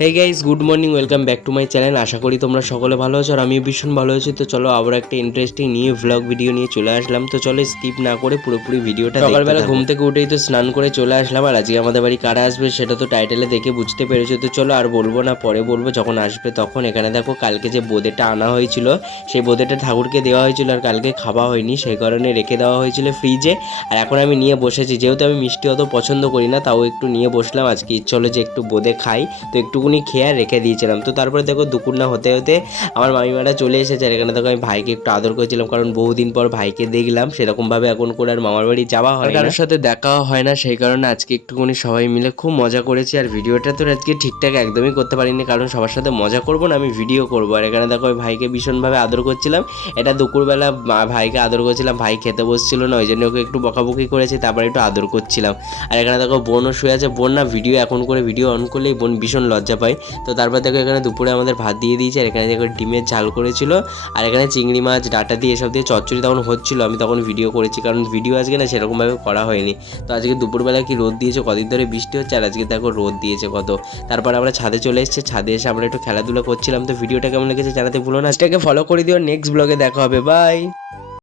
Hey guys, good morning, welcome back to my channel. আশা করি তোমরা সকলে ভালো আছো আর আমিও ভীষণ ভালো আছি। তো চলো আবার একটা ইন্টারেস্টিং নিউ ভ্লগ ভিডিও নিয়ে চলে আসলাম। তো চলো স্কিপ না করে পুরোপুরি ভিডিওটা সকালবেলা ঘুম থেকে উঠেই তো স্নান করে চলে আসলাম। আর আজকে আমাদের বাড়ি কারা আসবে সেটা তো টাইটেলে দেখে বুঝতে পেরেছো। তো চলো আর বলবো না, পরে বলবো যখন আসবে তখন। এখানে দেখো কালকে যে বোঁদেটা আনা হয়েছিল সেই বোঁদেটা ঠাকুরকে দেওয়া হয়েছিল আর কালকে খাওয়া হয়নি, সেই কারণে রেখে দেওয়া হয়েছিল ফ্রিজে। আর এখন আমি নিয়ে বসেছি, যেহেতু আমি মিষ্টি অত পছন্দ করি না তাও একটু নিয়ে বসলাম। আজকে ইচ্ছে হলো যে একটু বোঁদে খাই, তো একটুকুনি খেয়ে আর রেখে দিয়েছিলাম। তো তারপরে দেখো দুপুর না হতে হতে আমার মামিমারা চলে এসেছে। আর এখানে দেখো আমি ভাইকে একটু আদর করেছিলাম, কারণ বহুদিন পর ভাইকে দেখলাম। সেরকমভাবে এখন করে আর মামার বাড়ি যাওয়া হয় না, কারোর সাথে দেখাও হয় না, সেই কারণে আজকে একটুখানি সবাই মিলে খুব মজা করেছি। আর ভিডিওটা তো আজকে ঠিকঠাক একদমই করতে পারিনি, কারণ সবার সাথে মজা করবো না, আমি ভিডিও করবো। আর এখানে দেখো আমি ভাইকে ভীষণভাবে আদর করছিলাম। এটা দুপুরবেলা ভাইকে আদর করছিলাম, ভাই খেতে বসছিল না, ওই জন্য ওকে একটু বকাবকি করেছি, তারপরে একটু আদর করছিলাম। আর এখানে দেখো বোনও শুয়ে আছে। বোন না ভিডিও এখন করে ভিডিও অন করলেই বোন ভীষণ লজ্জা পায়। তো তারপর দেখো এখানে দুপুরে আমাদের ভাত দিয়ে দিয়েছে। আর এখানে দেখো ডিমের ঝাল করেছিল, আর এখানে চিংড়ি মাছ ডাটা দিয়ে এসব দিয়ে চচ্চড়ি তখন হচ্ছিলো। আমি তখন ভিডিও করেছি, কারণ ভিডিও আজকে না সেরকমভাবে করা হয়নি। তো আজকে দুপুরবেলা কি রোদ দিয়েছে, কদিন ধরে বৃষ্টি হচ্ছে, আর আজকে দেখো রোদ দিয়েছে কত। তারপর আমরা ছাদে চলে এসেছি, ছাদে এসে আমরা একটু খেলাধুলা করছিলাম। তো ভিডিওটা কেমন লেগেছে জানাতে ভুলো না, এটাকে ফলো করে দিও। নেক্সট ব্লগে দেখা হবে, বাই।